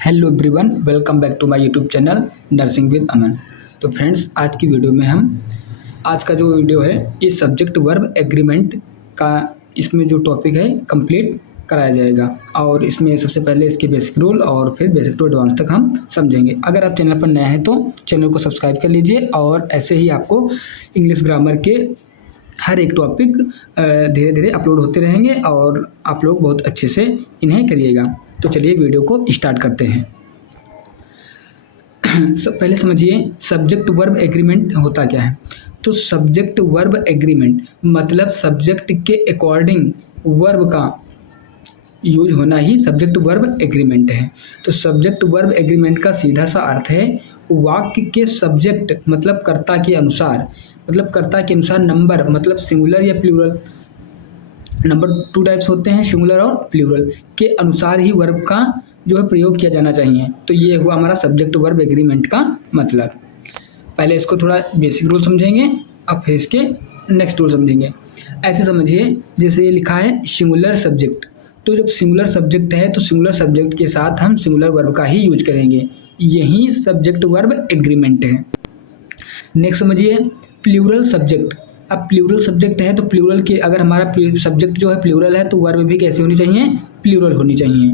Hello everyone, welcome back to my YouTube channel nursing with Aman. तो friends, आज की video में आज का जो वीडियो है ये सब्जेक्ट वर्ब एग्रीमेंट का इसमें जो टॉपिक है कंप्लीट कराया जाएगा। और इसमें सबसे पहले इसके बेसिक रूल और फिर बेसिक टू एडवांस तक हम समझेंगे। अगर आप चैनल पर नए हैं तो चैनल को सब्सक्राइब कर लीजिए और ऐसे ही आपको इंग्लिश ग्रामर के हर एक टॉपिक धीरे धीरे अपलोड होते रहेंगे और आप लोग बहुत अच्छे से इन्हें करिएगा। तो चलिए वीडियो को स्टार्ट करते हैं। पहले समझिए सब्जेक्ट वर्ब एग्रीमेंट होता क्या है। तो सब्जेक्ट वर्ब एग्रीमेंट मतलब सब्जेक्ट के अकॉर्डिंग वर्ब का यूज होना ही सब्जेक्ट वर्ब एग्रीमेंट है। तो सब्जेक्ट वर्ब एग्रीमेंट का सीधा सा अर्थ है वाक्य के सब्जेक्ट मतलब कर्ता के अनुसार, नंबर मतलब सिंगुलर या प्लूरल। नंबर टू टाइप्स होते हैं, सिंगुलर और प्लूरल के अनुसार ही वर्ब का जो है प्रयोग किया जाना चाहिए। तो ये हुआ हमारा सब्जेक्ट वर्ब एग्रीमेंट का मतलब। पहले इसको थोड़ा बेसिक रूल समझेंगे, अब फिर इसके नेक्स्ट रूल समझेंगे। ऐसे समझिए जैसे ये लिखा है सिंगुलर सब्जेक्ट। तो जब सिंगुलर सब्जेक्ट है तो सिंगुलर सब्जेक्ट के साथ हम सिंगुलर वर्ब का ही यूज करेंगे, यही सब्जेक्ट वर्ब एग्रीमेंट है। नेक्स्ट समझिए प्लूरल सब्जेक्ट। अब प्लूरल सब्जेक्ट है तो प्लूरल के अगर हमारा सब्जेक्ट जो है प्लूरल है तो वर्ब भी कैसी होनी चाहिए, प्लूरल होनी चाहिए।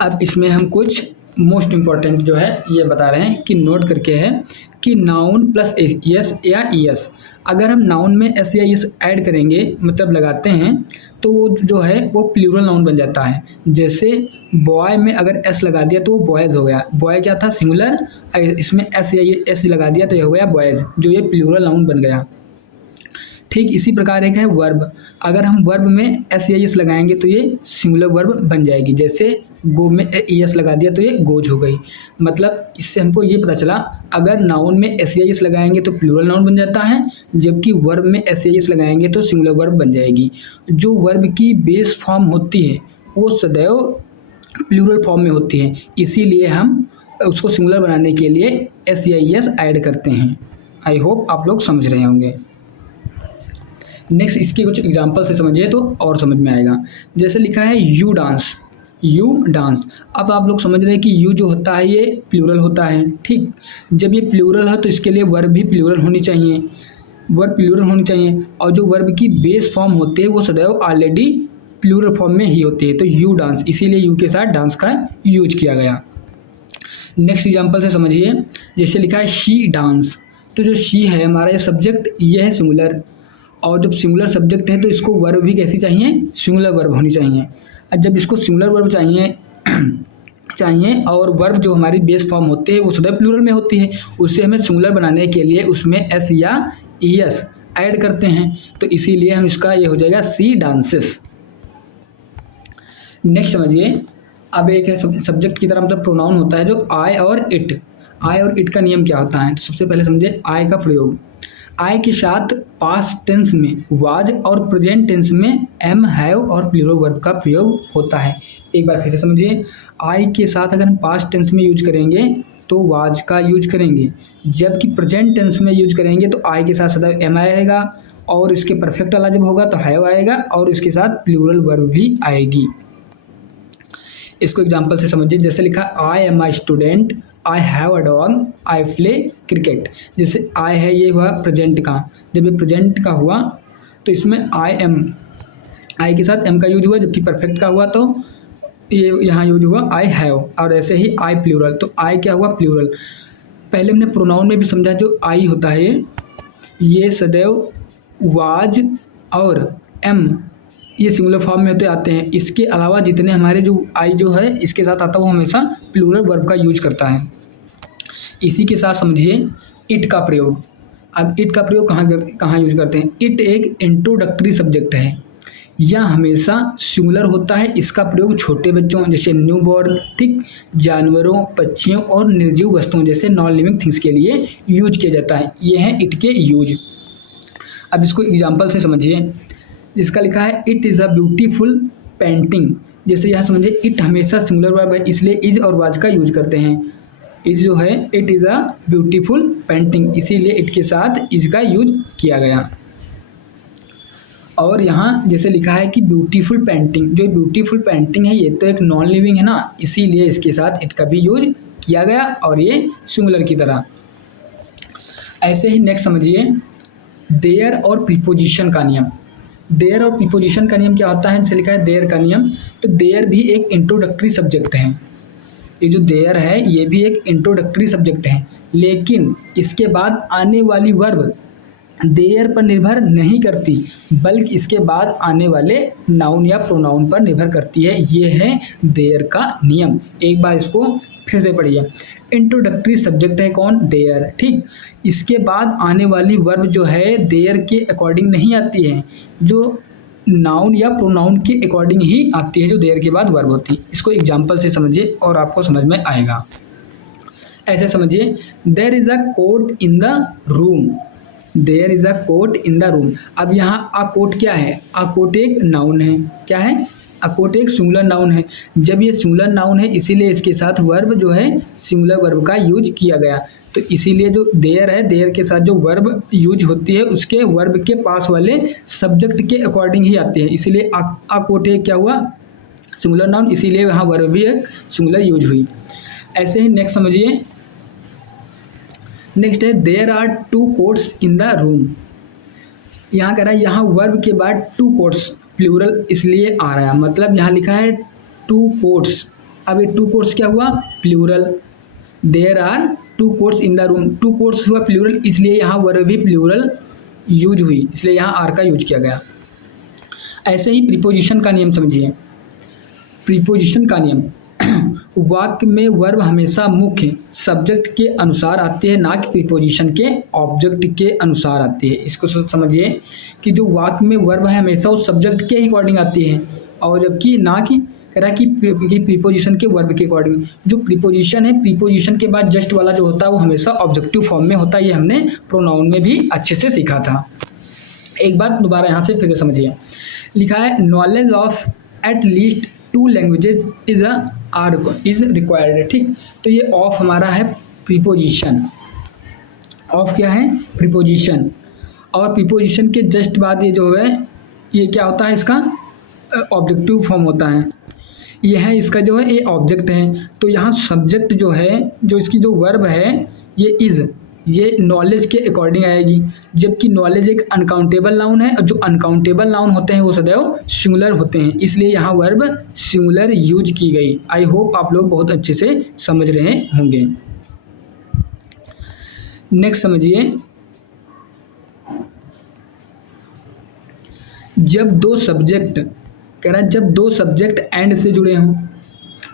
अब इसमें हम कुछ मोस्ट इम्पॉर्टेंट जो है ये बता रहे हैं कि नोट करके है कि नाउन प्लस एस या ईएस, अगर हम नाउन में एस या ईएस ऐड करेंगे मतलब लगाते हैं तो वो जो है वो प्लूरल नाउन बन जाता है। जैसे बॉय में अगर एस लगा दिया तो वो बॉयज़ हो गया, बॉय क्या था सिंगुलर, इसमें एस या एस लगा दिया तो ये हो गया बॉयज़, जो ये प्लूरल नाउन बन गया। ठीक इसी प्रकार एक है वर्ब, अगर हम वर्ब में एस या एस लगाएंगे तो ये सिंगुलर वर्ब बन जाएगी। जैसे गो में एस लगा दिया तो ये गोज हो गई। मतलब इससे हमको ये पता चला अगर नाउन में एस या एस लगाएंगे तो प्लूरल नाउन बन जाता है, जबकि वर्ब में एस या एस लगाएंगे तो सिंगुलर वर्ब बन जाएगी। जो वर्ब की बेस फॉर्म होती है वो सदैव प्लूरल फॉर्म में होती है, इसीलिए हम उसको सिंगुलर बनाने के लिए एस या एस ऐड करते हैं। आई होप आप लोग समझ रहे होंगे। नेक्स्ट इसके कुछ एग्जाम्पल से समझिए तो और समझ में आएगा। जैसे लिखा है यू डांस, यू डांस। अब आप लोग समझ रहे हैं कि यू जो होता है ये प्लूरल होता है। ठीक, जब ये प्लूरल है तो इसके लिए वर्ब भी प्लूरल होनी चाहिए, वर्ब प्लूरल होनी चाहिए। और जो वर्ब की बेस फॉर्म होते हैं वो सदैव ऑलरेडी प्लूरल फॉर्म में ही होती है। तो यू डांस, इसीलिए यू के साथ डांस का यूज किया गया। नेक्स्ट एग्जाम्पल से समझिए, जैसे लिखा है शी डांस। तो जो शी है हमारा ये सब्जेक्ट ये है सिंगुलर, और जब सिंगुलर सब्जेक्ट है तो इसको वर्ब भी कैसी चाहिए, सिंगुलर वर्ब होनी चाहिए। और जब इसको सिंगुलर वर्ब चाहिए और वर्ब जो हमारी बेस फॉर्म होते हैं वो सदैव प्लूरल में होती है, उससे हमें सिंगुलर बनाने के लिए उसमें एस या ईएस ऐड करते हैं। तो इसीलिए हम इसका ये हो जाएगा सी डांसेस। नेक्स्ट समझिए, अब एक है सब्जेक्ट की तरह मतलब प्रोनाउन होता है जो आई और इट। आई और इट का नियम क्या होता है, तो सबसे पहले समझिए आई का प्रयोग। आई के साथ पास्ट टेंस में वाज और प्रेजेंट टेंस में एम, हैव और प्लूरल वर्ब का प्रयोग होता है। एक बार फिर से समझिए, आई के साथ अगर हम पास्ट टेंस में यूज करेंगे तो वाज का यूज करेंगे, जबकि प्रेजेंट टेंस में यूज करेंगे तो आई के साथ सदैव एम आएगा, और इसके परफेक्ट वाला जब होगा तो हैव आएगा, और इसके साथ प्लूरल वर्ब भी आएगी। इसको एग्जाम्पल से समझिए, जैसे लिखा I am I student, I have a dog, I play cricket. जैसे आई है ये हुआ प्रेजेंट का, जब ये प्रेजेंट का हुआ तो इसमें आई एम, आई के साथ एम का यूज हुआ, जबकि परफेक्ट का हुआ तो ये यहाँ यूज हुआ आई हैव। और ऐसे ही आई प्लूरल, तो आई क्या हुआ प्लूरल। पहले हमने प्रोनाउन में भी समझा जो आई होता है ये सदैव वाज और एम ये सिंगुलर फॉर्म में होते आते हैं। इसके अलावा जितने हमारे जो आई जो है इसके साथ आता है वो हमेशा प्लूरल वर्ब का यूज करता है। इसी के साथ समझिए इट का प्रयोग। अब इट का प्रयोग कहाँ यूज करते हैं। इट एक इंट्रोडक्टरी सब्जेक्ट है, यह हमेशा सिंगुलर होता है। इसका प्रयोग छोटे बच्चों जैसे न्यू बॉर्न, ठीक, जानवरों, पक्षियों और निर्जीव वस्तुओं जैसे नॉन लिविंग थिंग्स के लिए यूज किया जाता है। ये हैं इट के यूज। अब इसको एग्जाम्पल से समझिए, इसका लिखा है it is a beautiful painting. जैसे यहाँ समझिए इट हमेशा सिंगुलर वर्ब है, इसलिए इज और वाज का यूज करते हैं। इज जो है it is a beautiful painting, इसीलिए इट के साथ इज का यूज किया गया। और यहाँ जैसे लिखा है कि ब्यूटीफुल पेंटिंग, जो ब्यूटीफुल पेंटिंग है ये तो एक नॉन लिविंग है ना, इसीलिए इसके साथ इट का भी यूज किया गया और ये सिंगुलर की तरह। ऐसे ही नेक्स्ट समझिए देयर और प्रीपोजिशन का नियम। देयर और प्रीपोजिशन का नियम क्या होता है, जैसे लिखा है देयर का नियम, तो देयर भी एक इंट्रोडक्टरी सब्जेक्ट है। ये जो देयर है ये भी एक इंट्रोडक्टरी सब्जेक्ट है, लेकिन इसके बाद आने वाली वर्ब देयर पर निर्भर नहीं करती, बल्कि इसके बाद आने वाले नाउन या प्रोनाउन पर निर्भर करती है। ये है देयर का नियम। एक बार इसको फिर से पढ़िए। इंट्रोडक्टरी सब्जेक्ट है कौन, देयर, ठीक। इसके बाद आने वाली वर्ब जो है देयर के अकॉर्डिंग नहीं आती है, जो नाउन या प्रोनाउन के अकॉर्डिंग ही आती है जो देयर के बाद वर्ब होती है। इसको एग्जाम्पल से समझिए और आपको समझ में आएगा। ऐसे समझिए there is a coat in the room, there is a coat in the room. अब यहाँ अ कोट क्या है, अ कोट एक नाउन है, क्या है, अ कोट एक सिंगुलर नाउन है। जब ये सिंगुलर नाउन है इसीलिए इसके साथ वर्ब जो है सिंगुलर वर्ब का यूज किया गया, तो इसीलिए जो देयर है देयर के साथ जो वर्ब यूज होती है उसके वर्ब के पास वाले सब्जेक्ट के अकॉर्डिंग ही आती है, इसीलिए अ कोट एक क्या हुआ, सिंगुलर नाउन, इसीलिए वहाँ वर्ब भी एक सिंगुलर यूज हुई। ऐसे ही नेक्स्ट समझिए, नेक्स्ट है there are two coats in the room. यहाँ कह रहा है यहाँ वर्ब के बाद टू कोट्स प्लूरल इसलिए आ रहा है, मतलब यहाँ लिखा है टू कोट्स। अब ये टू कोट्स क्या हुआ, plural. There are two coats in the room, two coats हुआ प्लूरल, इसलिए यहाँ वर्ब भी प्लूरल यूज हुई, इसलिए यहाँ आर का यूज किया गया। ऐसे ही प्रीपोजिशन का नियम समझिए। प्रीपोजिशन का नियम वाक्य में वर्ब हमेशा मुख्य सब्जेक्ट के अनुसार आती है, ना कि प्रीपोजिशन के ऑब्जेक्ट के अनुसार आती है। इसको समझिए कि जो वाक्य में वर्ब है हमेशा उस सब्जेक्ट के अकॉर्डिंग आती है, और जबकि ना कि कह रहा है कि प्रीपोजिशन के वर्ब के अकॉर्डिंग। जो प्रीपोजिशन है, प्रीपोजिशन के बाद जस्ट वाला जो होता है वो हमेशा ऑब्जेक्टिव फॉर्म में होता है, ये हमने प्रोनाउन में भी अच्छे से सीखा था। एक बार दोबारा यहाँ से फिर से समझिए। लिखा है knowledge of at least to languages is required, ठीक। तो ये ऑफ हमारा है प्रीपोजिशन, ऑफ क्या है, प्रीपोजिशन। और प्रीपोजिशन के जस्ट बाद ये जो है ये क्या होता है, इसका ऑब्जेक्टिव फॉर्म होता है। ये है इसका जो है ये ऑब्जेक्ट है, तो यहाँ सब्जेक्ट जो है, जो इसकी जो वर्ब है ये इज, ये नॉलेज के अकॉर्डिंग आएगी, जबकि नॉलेज एक अनकाउंटेबल नाउन है और जो अनकाउंटेबल नाउन होते हैं वो सदैव सिंगुलर होते हैं, इसलिए यहाँ वर्ब सिंगुलर यूज की गई। आई होप आप लोग बहुत अच्छे से समझ रहे होंगे। नेक्स्ट समझिए, जब दो सब्जेक्ट, कह रहा है जब दो सब्जेक्ट एंड से जुड़े हों,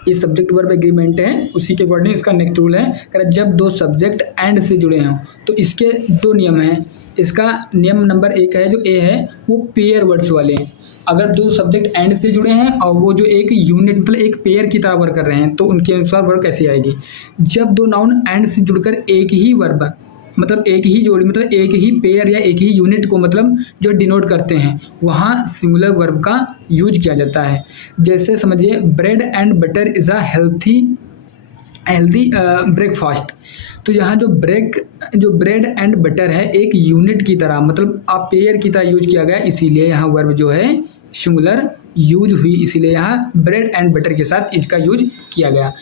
ये सब्जेक्ट वर्ब एग्रीमेंट है, उसी के अकॉर्डिंग इसका नेक्स्ट रूल है। कह रहा है जब दो सब्जेक्ट एंड से जुड़े हों तो इसके दो नियम हैं। इसका नियम नंबर एक है जो ए है वो पेयर वर्ड्स वाले हैं। अगर दो सब्जेक्ट एंड से जुड़े हैं और वो जो एक यूनिट मतलब एक पेयर की तरह वर्क कर रहे हैं तो उनके अनुसार वर्क कैसे आएगी, जब दो नाउन एंड से जुड़कर एक ही वर्ब मतलब एक ही जोड़ी मतलब एक ही पेयर या एक ही यूनिट को मतलब जो डिनोट करते हैं वहाँ सिंगुलर वर्ब का यूज किया जाता है। जैसे समझिए bread and butter is a healthy breakfast. तो यहाँ जो ब्रेड एंड बटर है एक यूनिट की तरह मतलब आप पेयर की तरह यूज किया गया, इसीलिए यहाँ वर्ब जो है सिंगुलर यूज हुई, इसीलिए यहाँ ब्रेड एंड बटर के साथ इसका यूज किया गया।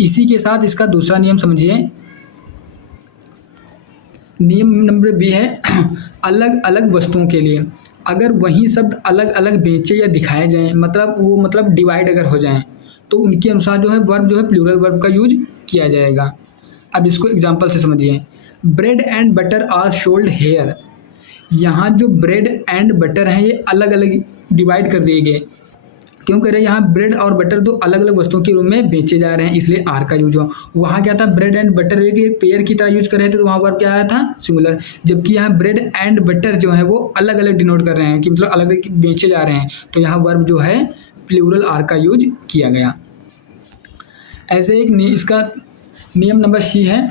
इसी के साथ इसका दूसरा नियम समझिए, नियम नंबर बी है अलग अलग वस्तुओं के लिए अगर वही शब्द अलग अलग बेचे या दिखाए जाएं मतलब डिवाइड अगर हो जाएं तो उनके अनुसार जो है वर्ब जो है प्लूरल वर्ब का यूज किया जाएगा। अब इसको एग्जांपल से समझिए, bread and butter are sold here. यहाँ जो ब्रेड एंड बटर हैं ये अलग अलग डिवाइड कर दिए गए, क्यों कह रहे हैं यहाँ ब्रेड और बटर दो अलग अलग वस्तुओं के रूप में बेचे जा रहे हैं, इसलिए आर का यूज हुआ। वहाँ क्या था, ब्रेड एंड बटर एक पेयर की तरह यूज कर रहे थे तो वहाँ वर्ब क्या आया था, सिंगुलर। जबकि यहाँ ब्रेड एंड बटर जो है वो अलग अलग डिनोट कर रहे हैं कि मतलब अलग अलग बेचे जा रहे हैं, तो यहाँ वर्ब जो है प्लूरल आर का यूज किया गया। ऐसे एक इसका नियम नंबर सी है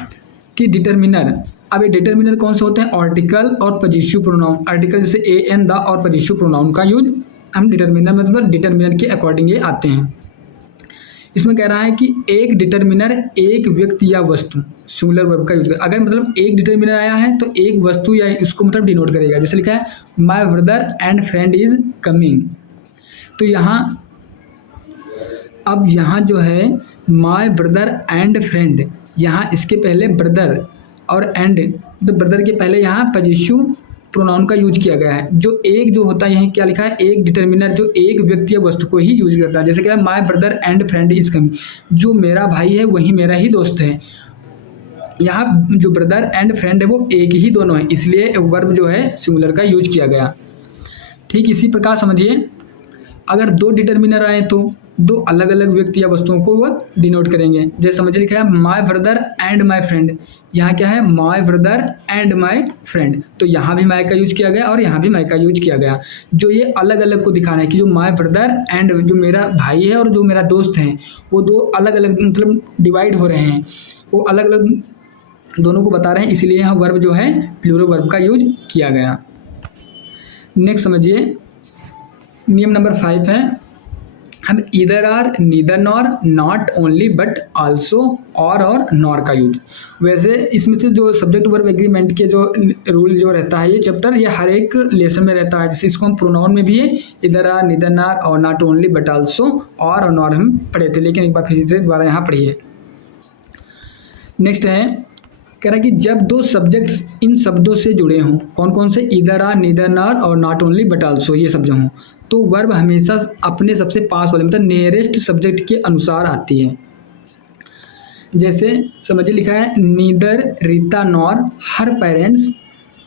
कि डिटर्मिनर। अब ये डिटर्मिनर कौन से होते हैं, आर्टिकल और पजेसिव प्रोनाउन। आर्टिकल जैसे ए एन द और पजेसिव प्रोनाउन का यूज हम डिटर्मिनर मतलब डिटर्मिनर के अकॉर्डिंग ये आते हैं। इसमें कह रहा है कि एक डिटर्मिनर एक व्यक्ति या वस्तु सिंगुलर वर्ब का यूज कर, अगर मतलब एक डिटर्मिनर आया है तो एक वस्तु या उसको मतलब डिनोट करेगा। जैसे लिखा है my brother and friend is coming, तो यहाँ अब यहाँ जो है माय ब्रदर एंड फ्रेंड, यहाँ इसके पहले ब्रदर और एंड, तो ब्रदर के पहले यहाँ पजेसिव प्रोनाउन का यूज किया गया है। जो एक जो होता है यहाँ क्या लिखा है, एक डिटर्मिनर जो एक व्यक्ति या वस्तु को ही यूज करता है। जैसे क्या है my brother and friend is coming, जो मेरा भाई है वही मेरा ही दोस्त है। यहाँ जो ब्रदर एंड फ्रेंड है वो एक ही दोनों है, इसलिए वर्ब जो है सिंगुलर का यूज किया गया। ठीक इसी प्रकार समझिए अगर दो डिटर्मिनर आए तो दो अलग अलग व्यक्ति या वस्तुओं को वह डिनोट करेंगे। जैसे समझिए लिखा है my brother and my friend, यहाँ क्या है my brother and my friend, तो यहाँ भी माय का यूज किया गया और यहाँ भी माय का यूज किया गया। जो ये अलग अलग को दिखाना है कि जो माय ब्रदर एंड जो मेरा भाई है और जो मेरा दोस्त है वो दो अलग अलग मतलब डिवाइड हो रहे हैं, वो अलग अलग दोनों को बता रहे हैं, इसलिए यहाँ वर्ब जो है प्लूरल वर्ब का यूज किया गया। नेक्स्ट समझिए नियम नंबर 5 है हम इधर are neither nor not only but also और नॉर का यूज। वैसे इसमें से जो सब्जेक्ट वर्ब एग्रीमेंट के जो रूल जो रहता है ये चैप्टर ये हर एक लेसन में रहता है। जैसे इसको हम प्रोनाउन में भी है इधर आर नीदर नॉर और नॉट ओनली बट आल्सो और नॉर हम पढ़े थे, लेकिन एक बार फिर से दोबारा यहाँ पढ़िए। नेक्स्ट है कह रहा है कि जब दो सब्जेक्ट्स इन शब्दों से जुड़े हों, कौन कौन से, इधर आर नीदर नॉर और नॉट ओनली बट आल्सो ये शब्द हों, तो वर्ब हमेशा अपने सबसे पास वाले मतलब नियरेस्ट सब्जेक्ट के अनुसार आती है। जैसे समझिए लिखा है neither Rita nor her parents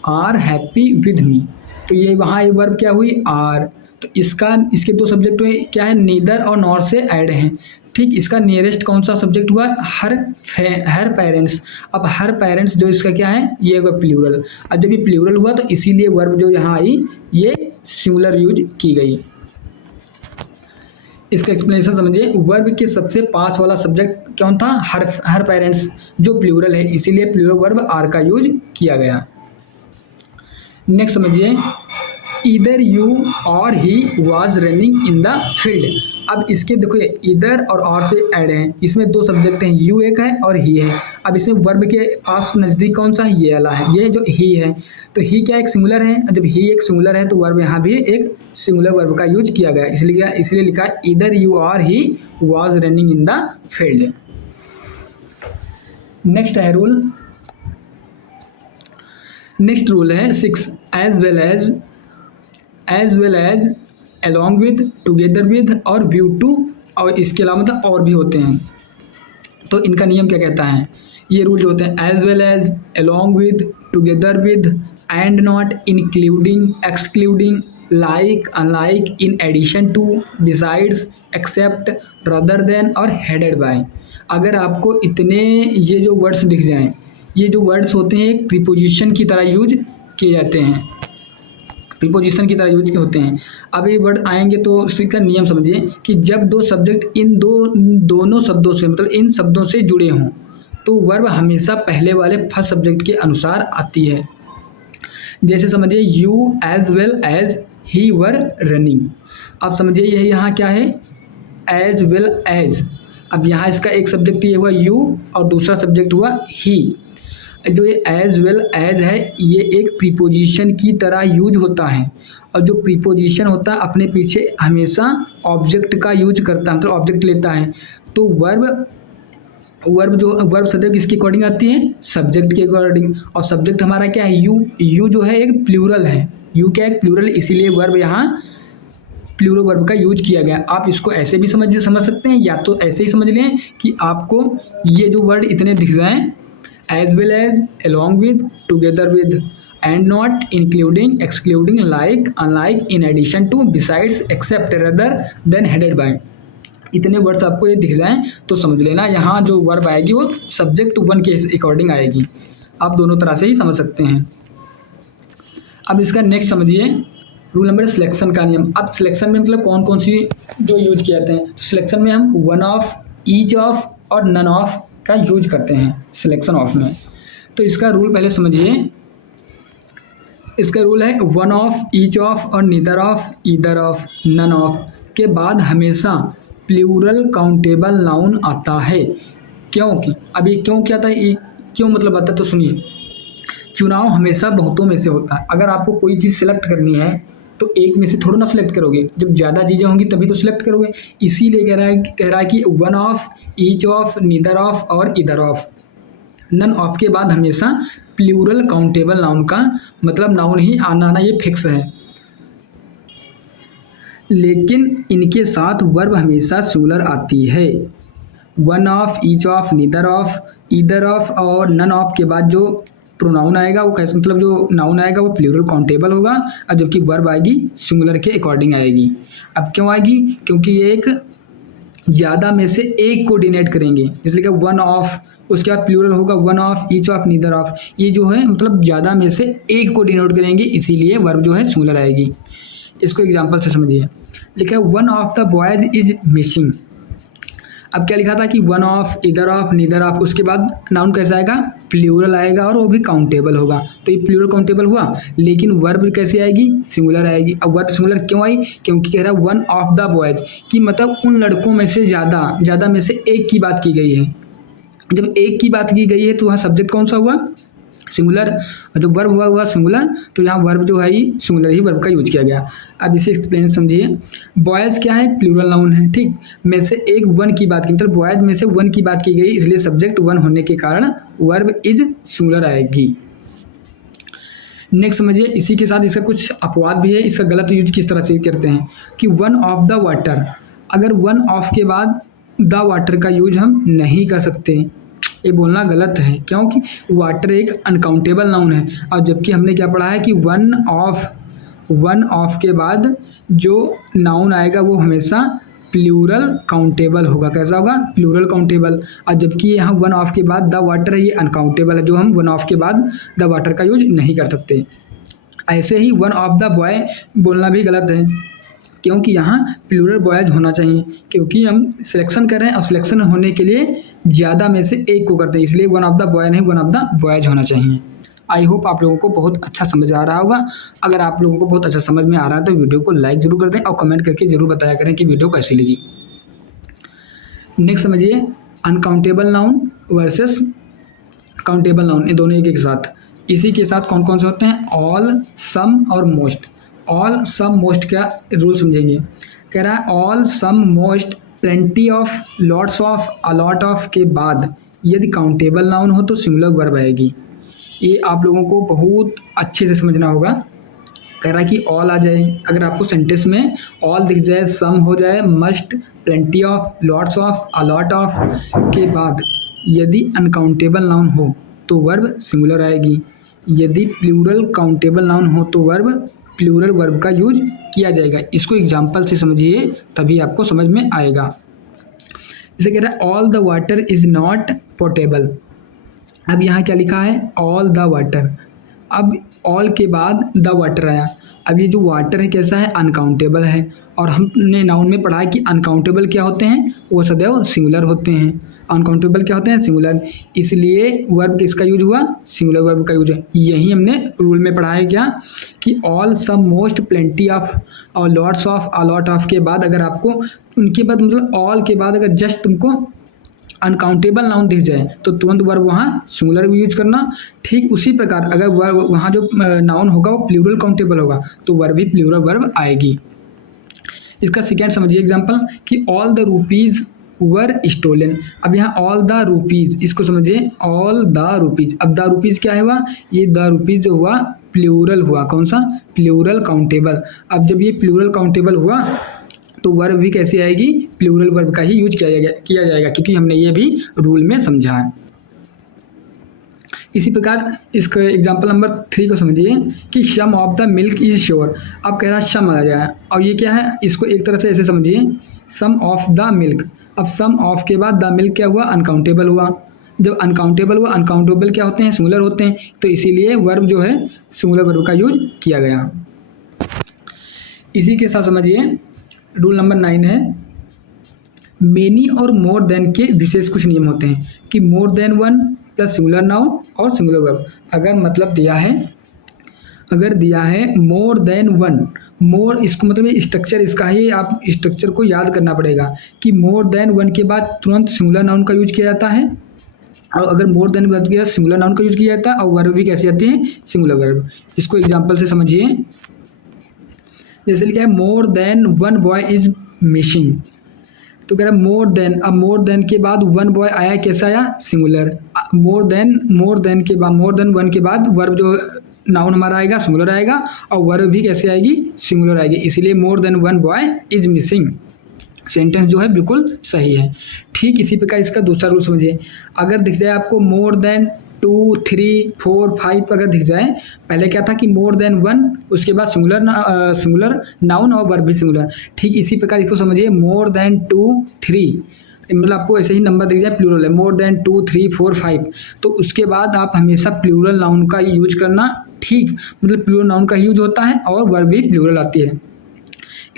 are happy with me, तो ये वहाँ ये वर्ब क्या हुई आर, तो इसके दो सब्जेक्ट हुए क्या है नीदर और नॉर से ऐड हैं। ठीक इसका नियरेस्ट कौन सा सब्जेक्ट हुआ हर पेरेंट्स। अब हर पेरेंट्स जो इसका क्या है ये हुआ प्लूरल। अब जब ये प्लूरल हुआ तो इसीलिए वर्ब जो यहाँ आई ये सिंगुलर यूज की गई। इसका एक्सप्लेनेशन समझिए वर्ब के सबसे पास वाला सब्जेक्ट कौन था हर पेरेंट्स जो प्लूरल है, इसीलिए प्लूरल वर्ब आर का यूज किया गया। नेक्स्ट समझिए इधर यू और he was running in the field. अब इसके देखो इधर और से ऐड है, इसमें दो सब्जेक्ट हैं यू एक है और ही है। अब इसमें वर्ब के पास नज़दीक कौन सा ये वाला है, ये जो ही है, तो ही क्या एक सिंगुलर है, जब ही एक सिंगुलर है तो वर्ब यहाँ भी एक सिंगुलर वर्ब का यूज किया गया, इसलिए लिखा है इधर यू और he was running in the field. Next है रूल, नेक्स्ट रूल है 6 as well as along with, together with और due to, और इसके अलावा मतलब और भी होते हैं। तो इनका नियम क्या कहता है, ये रूल जो होते हैं as well as, along with, together with, and not, including, excluding, like, unlike, in addition to, besides, except, rather than और headed by। अगर आपको इतने ये जो वर्ड्स दिख जाएं, ये जो वर्ड्स होते हैं एक प्रीपोजिशन की तरह यूज किए जाते हैं, प्रीपोजिशन की तरह यूज के होते हैं। अब ये वर्ड आएंगे तो उसका नियम समझिए कि जब दो सब्जेक्ट इन दोनों शब्दों से मतलब इन शब्दों से जुड़े हों तो वर्ब हमेशा पहले वाले फर्स्ट सब्जेक्ट के अनुसार आती है। जैसे समझिए you as well as he were running. अब समझिए ये यहाँ क्या है एज वेल एज। अब यहाँ इसका एक सब्जेक्ट ये हुआ यू और दूसरा सब्जेक्ट हुआ ही। जो ये एज वेल एज है ये एक प्रीपोजिशन की तरह यूज होता है, और जो प्रीपोजिशन होता है अपने पीछे हमेशा ऑब्जेक्ट का यूज करता है, मतलब ऑब्जेक्ट लेता है। तो वर्ब सब्जेक्ट किसके अकॉर्डिंग आती है सब्जेक्ट के अकॉर्डिंग, और सब्जेक्ट हमारा क्या है यू जो है एक प्लूरल है, यू क्या एक प्लूरल, इसीलिए वर्ब यहाँ प्लूरल वर्ब का यूज किया गया। आप इसको ऐसे भी समझ सकते हैं या तो ऐसे ही समझ लें कि आपको ये जो वर्ड इतने दिख जाएं as well as, along with, together with, and not, including, excluding, like, unlike, in addition to, besides, except, rather than, headed by। इतने वर्ड्स आपको ये दिख जाएं तो समझ लेना यहाँ जो वर्ब आएगी वो सब्जेक्ट 1 के अकॉर्डिंग आएगी। आप दोनों तरह से ही समझ सकते हैं। अब इसका नेक्स्ट समझिए रूल नंबर सिलेक्शन का नियम। अब सिलेक्शन में मतलब कौन कौन सी जो यूज किए जाते हैं, सिलेक्शन में हम वन ऑफ, ईच ऑफ और नन ऑफ का यूज करते हैं सिलेक्शन ऑफ में। तो इसका रूल पहले समझिए, इसका रूल है वन ऑफ, ईच ऑफ और neither of, either of, none of, के बाद हमेशा प्लूरल काउंटेबल नाउन आता है। क्योंकि अब ये क्यों क्या था, ये क्यों मतलब आता है तो सुनिए। चुनाव हमेशा बहुतों में से होता है। अगर आपको कोई चीज़ सिलेक्ट करनी है तो एक में से थोड़ा ना सिलेक्ट करोगे, जब ज़्यादा चीज़ें होंगी तभी तो सिलेक्ट करोगे। इसीलिए कह रहा है कि one of, each of, neither of और इधर ऑफ। नन ऑफ के बाद हमेशा प्लूरल काउंटेबल नाउन का मतलब नाउन ही आना ये फिक्स है, लेकिन इनके साथ वर्ब हमेशा सिंगुलर आती है। One of, each of, neither of, either of और नन ऑफ के बाद जो प्रोनाउन आएगा वो कैसे मतलब जो नाउन आएगा वो प्लूरल काउंटेबल होगा, और जबकि वर्ब आएगी सिंगुलर के अकॉर्डिंग आएगी। अब क्यों आएगी, क्योंकि ये एक ज़्यादा में से एक को डिनोट करेंगे, इसलिए कि वन ऑफ, उसके बाद प्लूरल होगा one of, each of, neither of. ये जो है मतलब ज़्यादा में से एक को डिनोट करेंगे, इसीलिए वर्ब जो है सिंगुलर आएगी। इसको एग्जाम्पल से समझिए। लिखा है one of the boys is missing. अब क्या लिखा था कि वन ऑफ, इधर ऑफ, नीदर ऑफ, उसके बाद नाउन कैसा आएगा, प्लूरल आएगा और वो भी काउंटेबल होगा। तो ये प्लूरल काउंटेबल हुआ, लेकिन वर्ब कैसे आएगी, सिंगुलर आएगी। अब वर्ब सिंगुलर क्यों आई, क्योंकि कह रहा है वन ऑफ द बॉयज, कि मतलब उन लड़कों में से ज़्यादा में से एक की बात की गई है। जब एक की बात की गई है तो वहाँ सब्जेक्ट कौन सा हुआ, सिंगुलर, और जो वर्ब हुआ सिंगुलर, तो यहाँ वर्ब जो है ये सिंगुलर ही वर्ब का यूज किया गया। अब इसे एक्सप्लेन समझिए। बॉयज़ क्या है, प्लूरल नाउन है, ठीक, में से एक वन की बात की, मतलब बॉयज़ में से वन की बात की गई, इसलिए सब्जेक्ट वन होने के कारण वर्ब इज सिंगुलर आएगी। नेक्स्ट समझिए, इसी के साथ इसका कुछ अपवाद भी है। इसका गलत यूज किस तरह से करते हैं कि वन ऑफ द वाटर, अगर वन ऑफ के बाद द वाटर का यूज हम नहीं कर सकते, ये बोलना गलत है, क्योंकि वाटर एक अनकाउंटेबल नाउन है, और जबकि हमने क्या पढ़ा है कि वन ऑफ के बाद जो नाउन आएगा वो हमेशा प्लूरल काउंटेबल होगा। कैसा होगा, प्लूरल काउंटेबल। और जबकि यहाँ वन ऑफ के बाद द वाटर है, ये अनकाउंटेबल है, जो हम वन ऑफ के बाद द वाटर का यूज नहीं कर सकते। ऐसे ही वन ऑफ द बॉय बोलना भी गलत है, क्योंकि यहाँ प्लूरल बॉयज होना चाहिए, क्योंकि हम सिलेक्शन कर रहे हैं और सिलेक्शन होने के लिए ज़्यादा में से एक को करते हैं, इसलिए वन ऑफ द बॉय नहीं, वन ऑफ द बॉयज होना चाहिए। आई होप आप लोगों को बहुत अच्छा समझ आ रहा होगा। अगर आप लोगों को बहुत अच्छा समझ में आ रहा है तो वीडियो को लाइक जरूर कर दें और कमेंट करके जरूर बताया करें कि वीडियो कैसी लगी। नेक्स्ट समझिए, uncountable noun versus countable noun, ये दोनों एक साथ। इसी के साथ कौन कौन से होते हैं, ऑल, सम और मोस्ट। ऑल, सम, मोस्ट का रूल समझेंगे। कह रहा है all, some, most, plenty of, lots of, a lot of के बाद यदि काउंटेबल नाउन हो तो सिंगुलर वर्ब आएगी। ये आप लोगों को बहुत अच्छे से समझना होगा। कह रहा है कि ऑल आ जाए, अगर आपको सेंटेंस में ऑल दिख जाए, सम हो जाए, must, plenty of, lots of, a lot of के बाद यदि अनकाउंटेबल नाउन हो तो वर्ब सिंगुलर आएगी। यदि प्लूरल काउंटेबल नाउन हो तो वर्ब प्लूरल वर्ब का यूज किया जाएगा। इसको एग्जाम्पल से समझिए, तभी आपको समझ में आएगा। जैसे कह रहा है all the water is not portable. अब यहाँ क्या लिखा है, ऑल द वाटर। अब ऑल के बाद द वाटर आया। अब ये जो वाटर है कैसा है, अनकाउंटेबल है, और हमने नाउन में पढ़ा है कि अनकाउंटेबल क्या होते हैं, वो सदैव सिंगुलर होते हैं। अनकाउंटेबल क्या होते हैं, सिंगुलर, इसलिए वर्ब किसका यूज हुआ, सिंगुलर वर्ब का यूज है। यही हमने रूल में पढ़ा है क्या, कि all, some, most, plenty of और लॉट्स ऑफ, अलॉट ऑफ के बाद अगर आपको उनके बाद मतलब ऑल के बाद अगर जस्ट तुमको अनकाउंटेबल नाउन दिख जाए तो तुरंत वर्ब वहाँ सिंगुलर यूज करना। ठीक उसी प्रकार अगर वर्ब वहाँ जो नाउन होगा वो प्लूरल काउंटेबल होगा तो वर्ब भी प्लूरल वर्ब आएगी। इसका सेकेंड समझिए एग्जांपल कि all the rupees were stolen. अब यहाँ ऑल द रुपीज़, इसको समझिए, ऑल द रुपीज़। अब द रुपीज़ क्या हुआ, ये द रुपीज़ जो हुआ प्लूरल हुआ, कौन सा, प्लूरल काउंटेबल। अब जब ये प्लूरल काउंटेबल हुआ तो वर्ब भी कैसी आएगी, प्लूरल वर्ब का ही यूज किया जाएगा क्योंकि हमने ये भी रूल में समझा है। इसी प्रकार इसका एग्जांपल नंबर 3 को समझिए कि some of the milk is sure. अब कह रहा है सम आ जाए, और ये क्या है, इसको एक तरह से ऐसे समझिए, सम ऑफ द मिल्क। अब सम ऑफ के बाद द मिल्क क्या हुआ, अनकाउंटेबल हुआ। जब अनकाउंटेबल हुआ, अनकाउंटेबल क्या होते हैं, सिंगुलर होते हैं, तो इसीलिए वर्ब जो है सिंगुलर वर्ब का यूज किया गया। इसी के साथ समझिए रूल नंबर 9 है, मेनी और मोर देन के विशेष कुछ नियम होते हैं कि more than one plus singular noun और सिंगुलर वर्ब। अगर मतलब दिया है मोर देन वन, मोर, इसको मतलब ये स्ट्रक्चर इसका है, आप स्ट्रक्चर को याद करना पड़ेगा कि मोर देन वन के बाद तुरंत सिंगुलर नाउन का यूज किया जाता है, और अगर मोर देन वर्ब के बाद सिंगुलर नाउन का यूज किया जाता है, और वर्ब भी कैसे आते हैं, सिंगुलर वर्ब। इसको एग्जांपल से समझिए, जैसे लिखा है more than one boy is missing, तो कह रहा है मोर देन, अब मोर देन के बाद वन बॉय आया, कैसा आया, सिंगुलर। मोर देन के बाद, मोर देन वन के बाद वर्ब जो नाउन हमारा आएगा सिंगुलर आएगा, और वर्ब भी कैसे आएगी, सिंगुलर आएगी, इसीलिए more than one boy is missing. Sentence जो है बिल्कुल सही है। ठीक इसी प्रकार इसका दूसरा रूल समझिए, अगर दिख जाए आपको मोर देन 2, 3, 4, 5 अगर दिख जाए, पहले क्या था कि मोर देन वन, उसके बाद सिंगुलर नाउन और वर्ब भी सिंगुलर। ठीक इसी प्रकार इसको समझिए, मोर देन 2, 3, मतलब आपको ऐसे ही नंबर दिख जाए प्लूरल है, मोर देन 2, 3, 4, 5, तो उसके बाद आप हमेशा प्लूरल नाउन का यूज करना। ठीक, मतलब प्लूरल नाउन का यूज होता है और वर्ब भी प्लूरल आती है।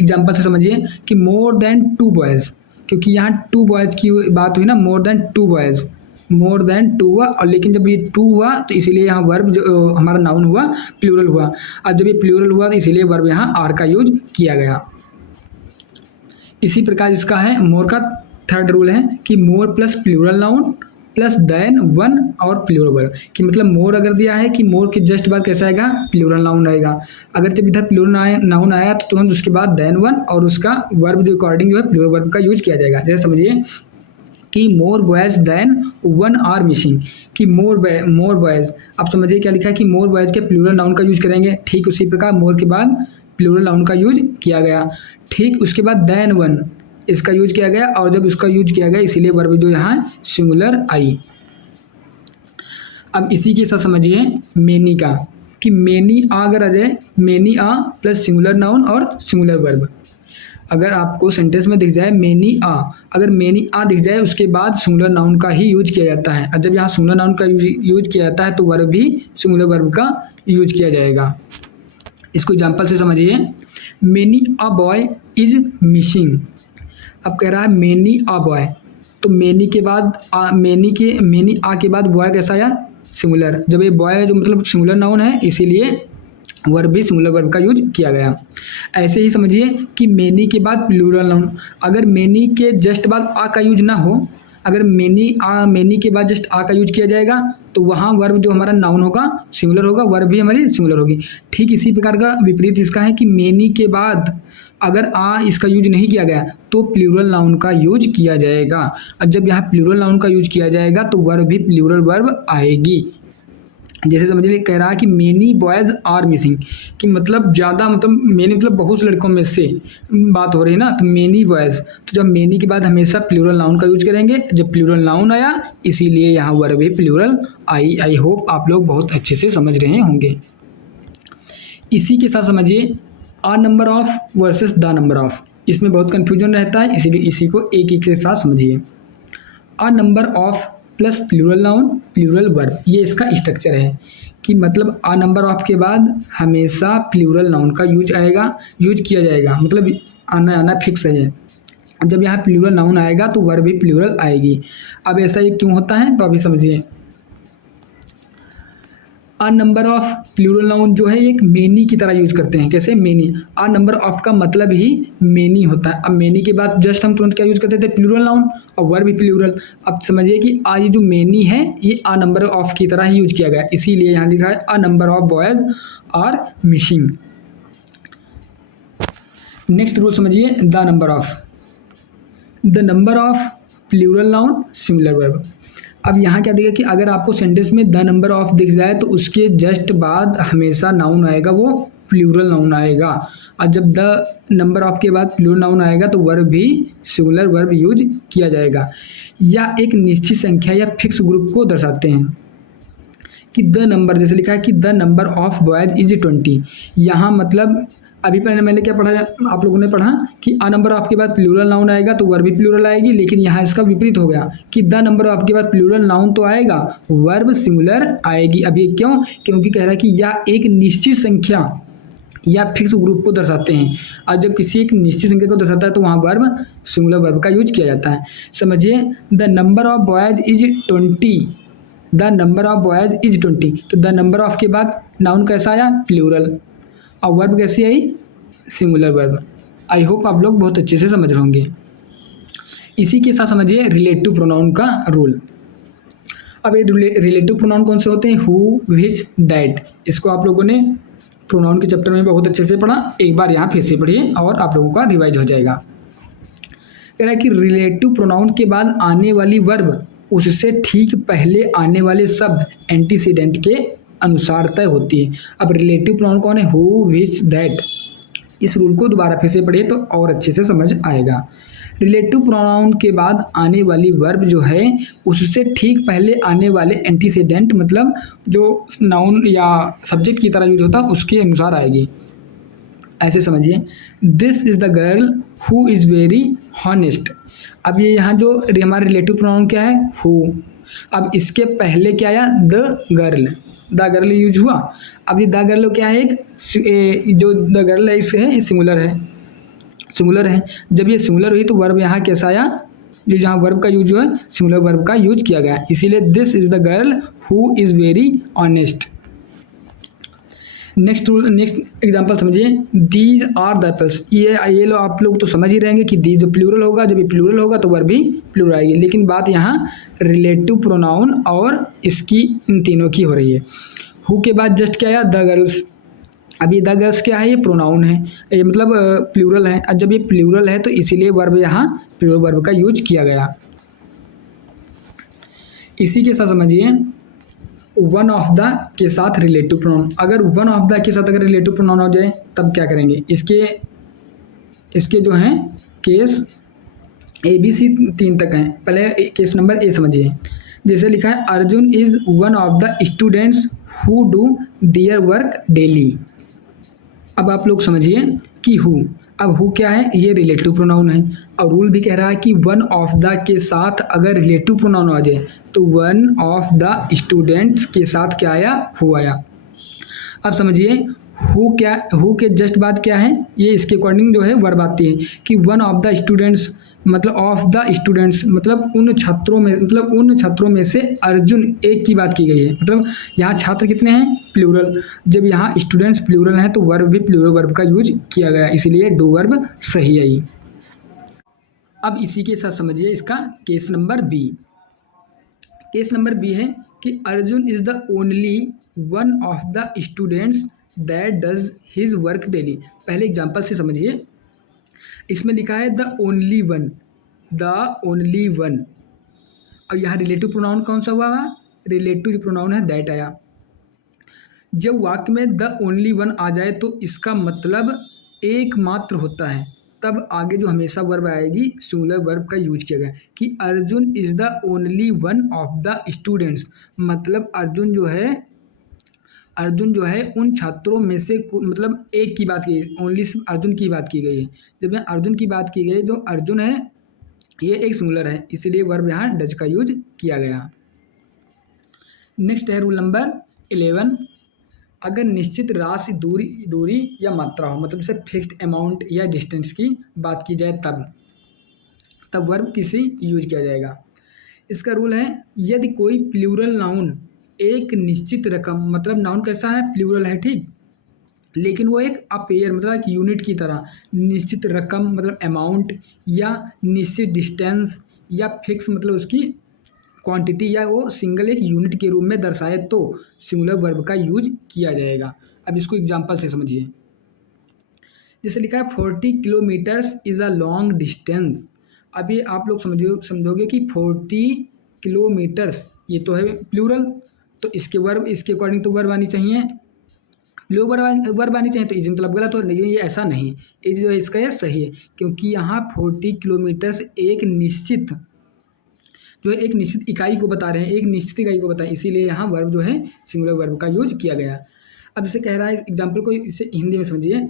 एग्जाम्पल से समझिए कि मोर देन 2 बॉयज़, क्योंकि यहाँ 2 बॉयज़ की बात हुई ना, more than 2 boys, more than 2 हुआ, और लेकिन जब ये 2 हुआ तो इसीलिए यहाँ वर्ब जो हमारा नाउन हुआ प्लूरल हुआ। अब जब ये प्लूरल हुआ तो इसीलिए वर्ब यहाँ आर का यूज किया गया। इसी प्रकार इसका है मोर का थर्ड रूल है कि more plus plural noun plus than one और प्लूरल वर्ब, कि मतलब मोर अगर दिया है कि मोर के जस्ट बाद कैसा आएगा, प्लूरल नाउन आएगा। अगर जब इधर प्लूरल नाउन आया तो तुरंत उसके बाद देन वन और उसका वर्ब जो अकॉर्डिंग जो है प्लूरल वर्ब का यूज किया जाएगा। जैसे समझिए कि more boys than one are missing, कि मोर बॉयज़, आप समझिए क्या लिखा है कि मोर बॉयज़ के प्लूरल नाउन का यूज करेंगे। ठीक उसी प्रकार मोर के बाद प्लूरल नाउन का यूज किया गया। ठीक उसके बाद देन वन इसका यूज किया गया, और जब इसका यूज किया गया इसीलिए वर्ब जो यहाँ सिंगुलर आई। अब इसी के साथ समझिए मेनी का, कि मेनी आ अगर आ जाए, मेनी आ प्लस सिंगुलर नाउन और सिंगुलर वर्ब। अगर आपको सेंटेंस में दिख जाए मेनी आ, अगर मेनी आ दिख जाए उसके बाद सिंगुलर नाउन का ही यूज किया जाता है, और जब यहाँ सिंगुलर नाउन का यूज किया जाता है तो वर्ब भी सिंगुलर वर्ब का यूज किया जाएगा। इसको एग्जाम्पल से समझिए, many a boy is missing. अब कह रहा है मेनी आ बॉय, तो मेनी के बाद मेनी आ के बाद बॉय कैसा आया, सिंगुलर। जब ये बॉय जो मतलब सिंगुलर नाउन है इसीलिए वर्ब भी सिंगुलर वर्ब का यूज किया गया। ऐसे ही समझिए कि मेनी के बाद प्लूरल नाउन, अगर मेनी के जस्ट बाद आ का यूज ना हो, अगर मेनी के बाद जस्ट आ का यूज किया जाएगा तो वहाँ वर्ब जो हमारा नाउन होगा सिंगुलर होगा, वर्ब भी हमारी सिंगुलर होगी। ठीक इसी प्रकार का विपरीत इसका है कि मेनी के बाद अगर आ इसका यूज नहीं किया गया तो प्लूरल नाउन का यूज किया जाएगा, और जब यहाँ प्लूरल नाउन का यूज किया जाएगा तो वर्ब भी प्लूरल वर्ब आएगी। जैसे समझिए कह रहा है कि मेनी बॉयज़ आर मिसिंग, कि मतलब ज़्यादा, मतलब मेनी मतलब बहुत से लड़कों में से बात हो रही है ना, तो मेनी बॉयज़, तो जब मेनी के बाद हमेशा प्लूरल नाउन का यूज करेंगे, जब प्लूरल नाउन आया इसीलिए यहाँ वर्ब भी प्लूरल आई। आई होप आप लोग बहुत अच्छे से समझ रहे होंगे। इसी के साथ समझिए a number of versus the number of, इसमें बहुत कन्फ्यूजन रहता है, इसीलिए इसी को एक एक के साथ समझिए। A number of plus plural noun plural verb, ये इसका स्ट्रक्चर है कि मतलब आ नंबर ऑफ के बाद हमेशा प्लूरल नाउन का यूज किया जाएगा, मतलब आना फिक्स है। जब यहाँ प्लूरल नाउन आएगा तो वर्ब भी प्लूरल आएगी। अब ऐसा ये क्यों होता है तो अभी समझिए। A number of plural noun जो है एक मेनी की तरह यूज करते हैं। कैसे, मेनी, आ नंबर ऑफ का मतलब ही मेनी होता है। अब मेनी के बाद जस्ट हम तुरंत क्या यूज करते थे, प्लूरल नाउन, और वर्ब भी प्लूरल। अब समझिए कि आ ये जो मेनी है ये आ नंबर ऑफ की तरह ही यूज किया गया, इसीलिए यहाँ लिखा है a number of boys are missing. Next rule समझिए, the number of plural noun singular verb. अब यहाँ क्या देगा कि अगर आपको सेंटेंस में द नंबर ऑफ दिख जाए तो उसके जस्ट बाद हमेशा नाउन आएगा, वो प्लूरल नाउन आएगा, और जब द नंबर ऑफ के बाद प्लूरल नाउन आएगा तो वर्ब भी सिंगुलर वर्ब यूज किया जाएगा। या एक निश्चित संख्या या फिक्स ग्रुप को दर्शाते हैं कि द नंबर, जैसे लिखा है कि the number of boys is 20, यहाँ मतलब अभी पहले मैंने क्या पढ़ा, आप लोगों ने पढ़ा कि आ नंबर ऑफ के बाद प्लूरल नाउन आएगा तो वर्ब भी प्लूरल आएगी, लेकिन यहाँ इसका विपरीत हो गया कि द नंबर ऑफ के बाद प्लूरल नाउन तो आएगा, वर्ब सिंगुलर आएगी। अब ये क्यों, क्योंकि कह रहा है कि या एक निश्चित संख्या या फिक्स ग्रुप को दर्शाते हैं, और जब किसी एक निश्चित संख्या को दर्शाता है तो वहाँ वर्ब सिंगुलर वर्ब का यूज किया जाता है। समझिए, the number of boys is 20, the number of boys is 20, तो द नंबर ऑफ के बाद नाउन कैसा आया, प्लूरल, और वर्ब कैसी आई, सिंगुलर वर्ब। आई होप आप लोग बहुत अच्छे से समझ रहे होंगे। इसी के साथ समझिए रिलेटिव प्रोनाउन का रूल। अब ये रिलेटिव प्रोनाउन कौन से होते हैं? Who, which, that. इसको आप लोगों ने प्रोनाउन के चैप्टर में बहुत अच्छे से पढ़ा, एक बार यहाँ फिर से पढ़िए और आप लोगों का रिवाइज हो जाएगा। कह रहा है कि रिलेटिव प्रोनाउन के बाद आने वाली वर्ब उससे ठीक पहले आने वाले शब्द एंटीसीडेंट के अनुसार तय होती है। अब रिलेटिव प्रोनाउन कौन है? Who, which, that. इस रूल को दोबारा फिर से पढ़िए तो और अच्छे से समझ आएगा। रिलेटिव प्रोनाउन के बाद आने वाली वर्ब जो है उससे ठीक पहले आने वाले एंटीसीडेंट मतलब जो नाउन या सब्जेक्ट की तरह यूज होता है उसके अनुसार आएगी। ऐसे समझिए, this is the girl who is very honest. अब ये यहाँ जो हमारा रिलेटिव प्रोनाउन क्या है? हु। अब इसके पहले क्या आया? द गर्ल यूज हुआ। अब ये द गर्ल क्या है? जो द गर्ल है इससे सिंगुलर है। जब ये सिंगुलर हुई तो वर्ब यहाँ कैसा आया? जो जहाँ वर्ब का यूज जो है सिंगुलर वर्ब का यूज किया गया, इसीलिए this is the girl who is very honest. Next example समझिए, दीज आर द एप्पल्स। ये लो आप लोग तो समझ ही रहेंगे कि दीज प्लूरल होगा, जब ये प्लूरल होगा तो वर्ब भी प्लूरल आएगी, लेकिन बात यहाँ रिलेटिव प्रोनाउन और इसकी इन तीनों की हो रही है। हु के बाद जस्ट क्या आया? The girls. अब ये द गर्ल्स क्या है? ये प्रोनाउन है, ये मतलब प्लूरल है। अब जब ये प्लूरल है तो इसीलिए वर्ब यहाँ प्लूरल वर्ब का यूज किया गया। इसी के साथ समझिए वन ऑफ द के साथ रिलेटिव प्रोनाउन। अगर वन ऑफ द के साथ अगर रिलेटिव प्रोनाउन हो जाए तब क्या करेंगे? इसके जो हैं केस ABC 3 तक हैं। पहले केस नंबर ए समझिए, जैसे लिखा है Arjun is one of the students who do their work daily. अब आप लोग समझिए कि हु, अब हु क्या है? ये रिलेटिव प्रोनाउन है और रूल भी कह रहा है कि वन ऑफ द के साथ अगर रिलेटिव प्रोनाउन आ जाए तो वन ऑफ द स्टूडेंट्स के साथ क्या आया? हु आया। अब समझिए हु के जस्ट बाद क्या है? ये इसके अकॉर्डिंग जो है वर्ब आती है कि वन ऑफ द स्टूडेंट्स मतलब ऑफ द स्टूडेंट्स मतलब उन छात्रों में से अर्जुन एक की बात की गई है। मतलब यहाँ छात्र कितने हैं? प्लूरल। जब यहाँ स्टूडेंट्स प्लूरल हैं तो वर्ब भी प्लूरल वर्ब का यूज किया गया, इसीलिए डू वर्ब सही आई। अब इसी के साथ समझिए इसका case number B. Case number B है कि Arjun is the only one of the students that does his work daily. पहले एग्जाम्पल से समझिए, इसमें लिखा है द ओनली वन। अब यहाँ रिलेटिव प्रोनाउन कौन सा हुआ? रिलेटिव जो प्रोनाउन है दैट आया। जब वाक्य में द ओनली वन आ जाए तो इसका मतलब एकमात्र होता है, तब आगे जो हमेशा वर्ब आएगी सिंगुलर वर्ब का यूज किया गया कि Arjun is the only one of the students. मतलब अर्जुन जो है उन छात्रों में से मतलब एक की बात की, ओनली अर्जुन की बात की गई है। जब यहाँ अर्जुन की बात की गई, जो अर्जुन है ये एक सिंगुलर है, इसीलिए वर्ब यहाँ डज का यूज किया गया। नेक्स्ट है रूल नंबर 11। अगर निश्चित राशि दूरी या मात्रा हो, मतलब जैसे फिक्स्ड अमाउंट या डिस्टेंस की बात की जाए तब वर्ब किसी यूज किया जाएगा। इसका रूल है यदि कोई प्लूरल नाउन एक निश्चित रकम, मतलब नाउन कैसा है? प्लूरल है, ठीक, लेकिन वो एक अपेयर मतलब एक यूनिट की तरह निश्चित रकम मतलब अमाउंट या निश्चित डिस्टेंस या फिक्स मतलब उसकी क्वांटिटी या वो सिंगल एक यूनिट के रूप में दर्शाए तो सिंगुलर वर्ब का यूज किया जाएगा। अब इसको एग्जांपल से समझिए, जैसे लिखा है 40 kilometres is a long distance. अभी आप लोग समझोगे कि 40 किलोमीटर्स ये तो है प्लूरल, तो इसके अकॉर्डिंग तो वर्ब आनी चाहिए, वर्ब आनी चाहिए, तो इज मतलब गलत हो, लेकिन ये ऐसा नहीं, इज जो है इसका ये सही है क्योंकि यहाँ 40 किलोमीटर्स एक निश्चित इकाई को बता रहे हैं, एक निश्चित इकाई को बताएं, इसीलिए यहाँ वर्ब जो है सिंगुलर वर्ब का यूज किया गया। अब इसे कह रहा है एग्जाम्पल को इसे हिंदी में समझिए,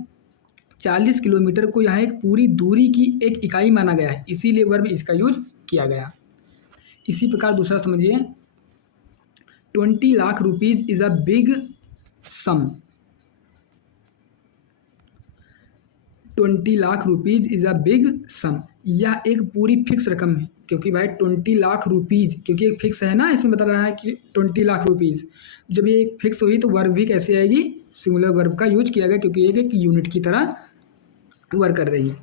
40 किलोमीटर को यहाँ एक पूरी दूरी की एक इकाई माना गया है, इसीलिए वर्ब इसका यूज किया गया। इसी प्रकार दूसरा समझिए, 20 lakh rupees is a big sum. 20 lakh rupees is a big sum, यह एक पूरी फिक्स रकम है क्योंकि भाई 20 लाख रुपीज क्योंकि एक फिक्स है ना, इसमें बता रहा है कि 20 लाख रुपीज, जब ये फिक्स हुई तो वर्ब भी कैसे आएगी? सिंगुलर वर्ब का यूज किया गया क्योंकि एक यूनिट की तरह वर्क कर रही है।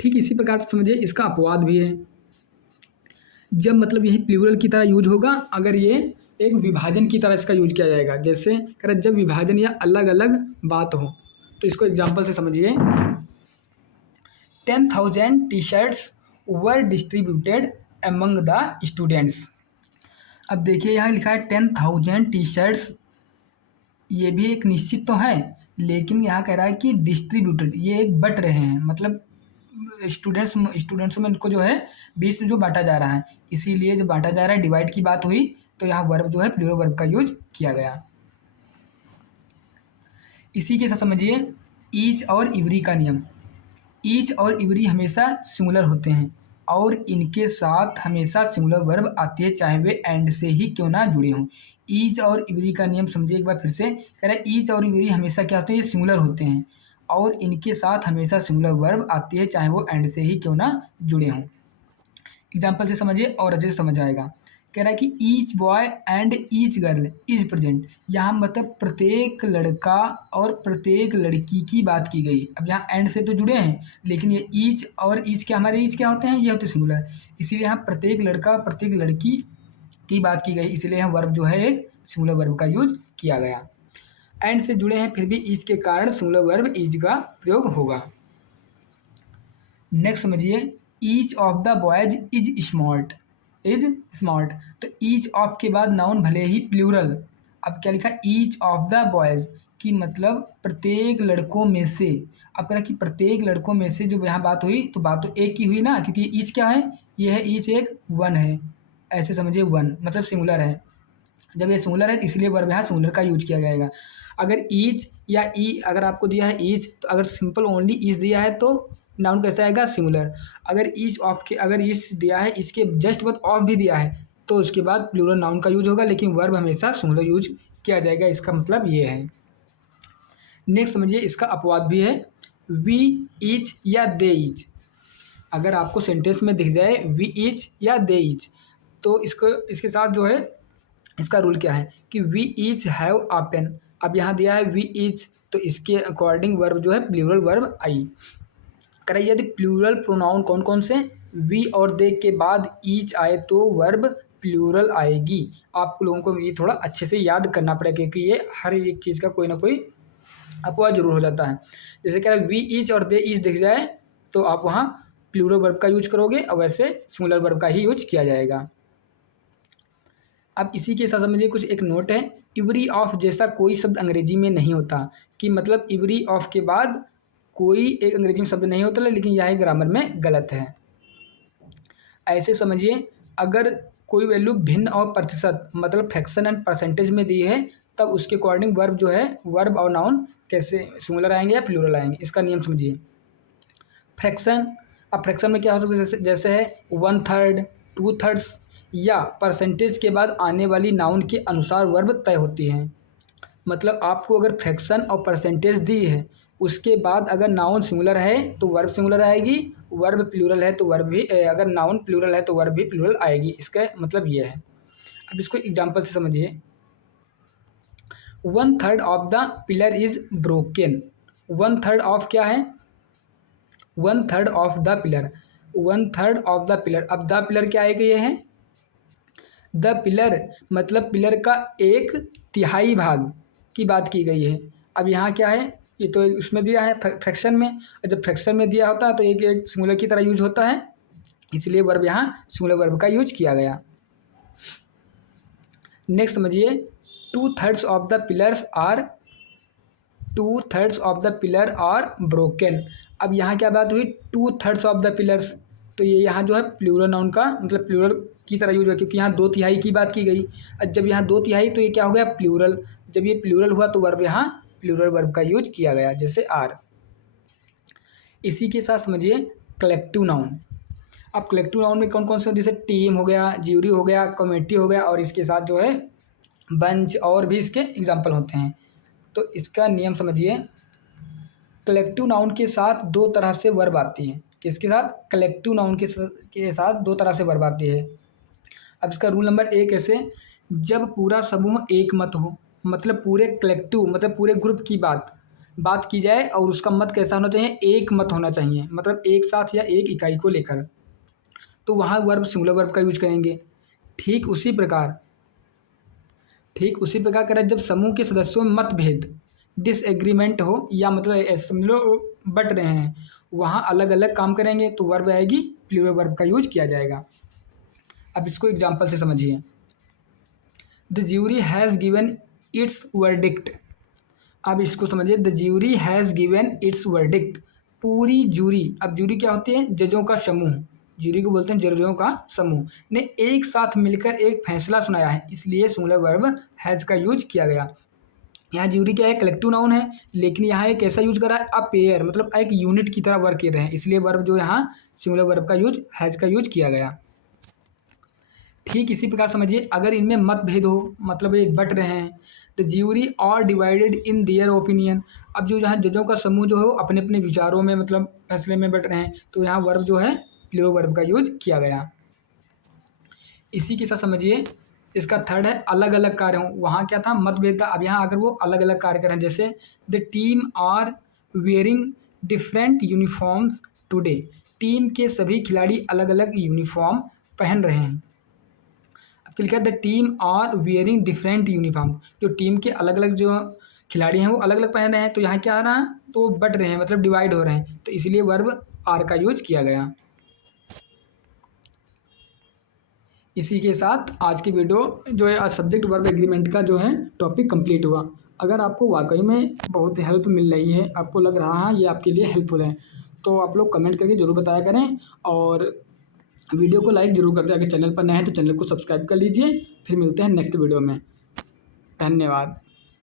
ठीक इसी प्रकार से समझिए इसका अपवाद भी है। जब मतलब यही प्लूरल की तरह यूज होगा अगर ये एक विभाजन की तरह इसका यूज किया जाएगा, जैसे कह रहे जब विभाजन या अलग अलग बात हो। तो इसको एग्जाम्पल से समझिए, 10,000 T shirts were distributed among the students. अब देखिए यहाँ लिखा है 10,000 टी शर्ट्स, ये भी एक निश्चित तो है, लेकिन यहाँ कह रहा है कि डिस्ट्रीब्यूटेड, ये एक बट रहे हैं, मतलब स्टूडेंट्स में इनको जो है बीच में जो बांटा जा रहा है, इसीलिए जब बांटा जा रहा है डिवाइड की बात हुई तो यहाँ वर्ब जो है प्लूरल वर्ब का यूज किया गया। इसी के साथ समझिए ईच और इवरी का नियम। ईच और इवरी हमेशा सिंगुलर होते हैं और इनके साथ हमेशा सिंगुलर वर्ब आती है, चाहे वे एंड से ही क्यों ना जुड़े हों। ईच और इवरी का नियम समझिए एक बार फिर से, कह रहा है ईच और इवरी हमेशा क्या होते हैं, ये सिंगुलर होते हैं और इनके साथ हमेशा सिंगुलर वर्ब आती है, चाहे वो एंड से ही क्यों ना जुड़े हों। एग्जाम्पल से समझिए और अच्छे से समझ आएगा। कह रहा है कि each boy and each girl is present, यहाँ मतलब प्रत्येक लड़का और प्रत्येक लड़की की बात की गई। अब यहाँ एंड से तो जुड़े हैं, लेकिन ये ईच और ईच क्या, हमारे ईच क्या होते हैं, ये होते सिंगुलर, इसीलिए यहाँ प्रत्येक लड़का प्रत्येक लड़की की बात की गई, इसलिए यहाँ वर्ब जो है एक सिंगुलर वर्ब का यूज किया गया। एंड से जुड़े हैं फिर भी ईच के कारण सिंगुलर वर्ब ईच का प्रयोग होगा। नेक्स्ट समझिए each of the boys is smart, is smart, तो ईच ऑफ के बाद नाउन भले ही प्लूरल, अब क्या लिखा ईच ऑफ द बॉयज की मतलब प्रत्येक लड़कों में से। अब कह रहा कि प्रत्येक लड़कों में से जो यहाँ बात हुई तो बात तो एक की हुई ना, क्योंकि ईच क्या है, ये है ईच एक वन है, ऐसे समझिए वन मतलब सिंगुलर है। जब ये सिंगुलर है इसलिए वर्ब यहाँ सिंगुलर का यूज किया जाएगा। अगर ईच या ई अगर आपको दिया है ईच, तो अगर सिंपल ओनली ईच दिया है तो नाउन कैसा आएगा, सिंगुलर। अगर ईच ऑफ के अगर ईच दिया है, इसके जस्ट बाद ऑफ भी दिया है तो उसके बाद प्लूरल नाउन का यूज होगा, लेकिन वर्ब हमेशा सिंगुलर यूज किया जाएगा, इसका मतलब ये है। नेक्स्ट समझिए इसका अपवाद भी है, वी ईच या दे ईच। अगर आपको सेंटेंस में दिख जाए वी ईच या दे ईच, तो इसको इसके साथ जो है इसका रूल क्या है कि we each have a pen. अब यहाँ दिया है वी ईच, तो इसके अकॉर्डिंग वर्ब जो है प्लूरल वर्ब आई। करें यदि प्लूरल प्रोनाउन कौन कौन से, वी और दे के बाद ईच आए तो वर्ब प्लूरल आएगी। आप लोगों को ये थोड़ा अच्छे से याद करना पड़ेगा, क्योंकि ये हर एक चीज़ का कोई ना कोई अपवाद जरूर हो जाता है। जैसे कह रहे वी ईच और दे ईच दिख जाए तो आप वहाँ प्लूरल वर्ब का यूज करोगे और वैसे सिंगुलर वर्ब का ही यूज किया जाएगा। अब इसी के साथ समझिए कुछ एक नोट है, इवरी ऑफ जैसा कोई शब्द अंग्रेजी में नहीं होता, कि मतलब इवरी ऑफ के बाद कोई एक अंग्रेजी में शब्द नहीं होता, लेकिन यह ग्रामर में गलत है। ऐसे समझिए अगर कोई वैल्यू भिन्न और प्रतिशत मतलब फ्रैक्शन एंड परसेंटेज में दी है, तब उसके अकॉर्डिंग वर्ब जो है वर्ब और नाउन कैसे सिंगुलर आएंगे या प्लूरल आएंगे, इसका नियम समझिए। फ्रैक्शन, अब फ्रैक्शन में क्या हो सकता है, जैसे है 1/3, 2/3 या परसेंटेज के बाद आने वाली नाउन के अनुसार वर्ब तय होती हैं। मतलब आपको अगर फ्रैक्शन और परसेंटेज दी है, उसके बाद अगर नाउन सिंगुलर है तो वर्ब सिंगुलर आएगी, वर्ब प्लूरल है तो वर्ब भी अगर नाउन प्लूरल है तो वर्ब भी प्लूरल आएगी, इसका मतलब ये है। अब इसको एग्जांपल से समझिए, 1/3 of the pillar is broken. 1/3 of क्या है, 1/3 of the pillar, 1/3 of the pillar. अब द पिलर क्या आएगा, ये है द पिलर, मतलब पिलर का 1/3 भाग की बात की गई है। अब यहाँ क्या है, ये तो उसमें दिया है फ्रैक्शन में, और जब फ्रैक्शन में दिया होता है तो एक सिंगुलर की तरह यूज होता है, इसलिए वर्ब यहाँ सिंगुलर वर्ब का यूज किया गया। नेक्स्ट समझिए, 2/3 of the pillars are 2/3 of the pillar are broken. अब यहाँ क्या बात हुई, 2/3 ऑफ द पिलर्स, तो ये यहाँ जो है प्लूरल नाउन का मतलब प्लूरल की तरह यूज है, क्योंकि यहाँ 2/3 की बात की गई। और जब यहाँ 2/3 तो ये क्या हो गया, प्लूरल। जब ये प्लूरल हुआ तो वर्ब यहाँ प्लूरल वर्ब का यूज किया गया, जैसे आर। इसी के साथ समझिए कलेक्टिव नाउन। अब कलेक्टिव नाउन में कौन कौन से, जैसे टीम हो गया, ज्यूरी हो गया, कमेटी हो गया, और इसके साथ जो है बंच, और भी इसके एग्जाम्पल होते हैं। तो इसका नियम समझिए, कलेक्टिव नाउन के साथ दो तरह से वर्ब आती है। किसके साथ, कलेक्टिव नाउन के साथ दो तरह से वर्ब आती है। अब इसका रूल नंबर 1 ऐसे, जब पूरा समूह एक मत हो, मतलब पूरे कलेक्टिव मतलब पूरे ग्रुप की बात, बात की जाए और उसका मत कैसा होना चाहिए, एक मत होना चाहिए, मतलब एक साथ या एक इकाई को लेकर, तो वहाँ वर्ब सिंगुलर वर्ब का यूज करेंगे। ठीक उसी प्रकार करें जब समूह के सदस्यों में मतभेद, डिसएग्रीमेंट हो, या मतलब ऐसे समझ लो बट रहे हैं, वहाँ अलग अलग काम करेंगे तो वर्ब आएगी, प्लूरल वर्ब का यूज किया जाएगा। अब इसको एग्जाम्पल से समझिए। The jury has given it's verdict. अब इसको समझिए, the jury has given it's verdict. पूरी जूरी, अब जूरी क्या होती है, जजों का समूह, जूरी को बोलते हैं जजों का समूह, ने एक साथ मिलकर एक फैसला सुनाया है, इसलिए सिंगुलर वर्ब हैज़ का यूज किया गया। यहाँ ज्यूरी क्या है, कलेक्टिव नाउन है, लेकिन यहाँ एक कैसा यूज करा है, अ पेयर, मतलब एक यूनिट की तरह वर्क कर रहे हैं, इसलिए वर्ब जो यहाँ सिंगुलर वर्ब का यूज हैज़ का यूज किया गया। ठीक इसी प्रकार समझिए, अगर इनमें मतभेद हो, मतलब ये बट रहे हैं, the jury are divided in their opinion. अब जो यहाँ जजों का समूह जो है वो अपने अपने विचारों में, मतलब फैसले में बट रहे हैं, तो यहाँ वर्ब जो है प्लूरल वर्ब का यूज किया गया। इसी के साथ समझिए, इसका थर्ड है अलग अलग कार्य हों। वहाँ क्या था, मतभेद था, अब यहाँ अगर वो अलग अलग कार्य करें, जैसे the team are wearing different uniforms today. Team के सभी खिलाड़ी अलग अलग यूनिफॉर्म पहन रहे हैं। अब लिखा है the team are wearing different uniform, जो टीम के अलग अलग जो खिलाड़ी हैं वो अलग अलग पहन रहे हैं, तो यहाँ क्या आ रहा है, तो बट रहे हैं, मतलब डिवाइड हो रहे हैं, तो इसलिए वर्ब आर का यूज किया गया। इसी के साथ आज की वीडियो जो है सब्जेक्ट वर्ब एग्रीमेंट का जो है टॉपिक कंप्लीट हुआ। अगर आपको वाकई में बहुत हेल्प मिल रही है, आपको लग रहा है ये आपके लिए हेल्पफुल है, तो आप लोग कमेंट करके ज़रूर बताया करें, और वीडियो को लाइक ज़रूर कर दें। अगर चैनल पर नए हैं तो चैनल को सब्सक्राइब कर लीजिए। फिर मिलते हैं नेक्स्ट वीडियो में। धन्यवाद।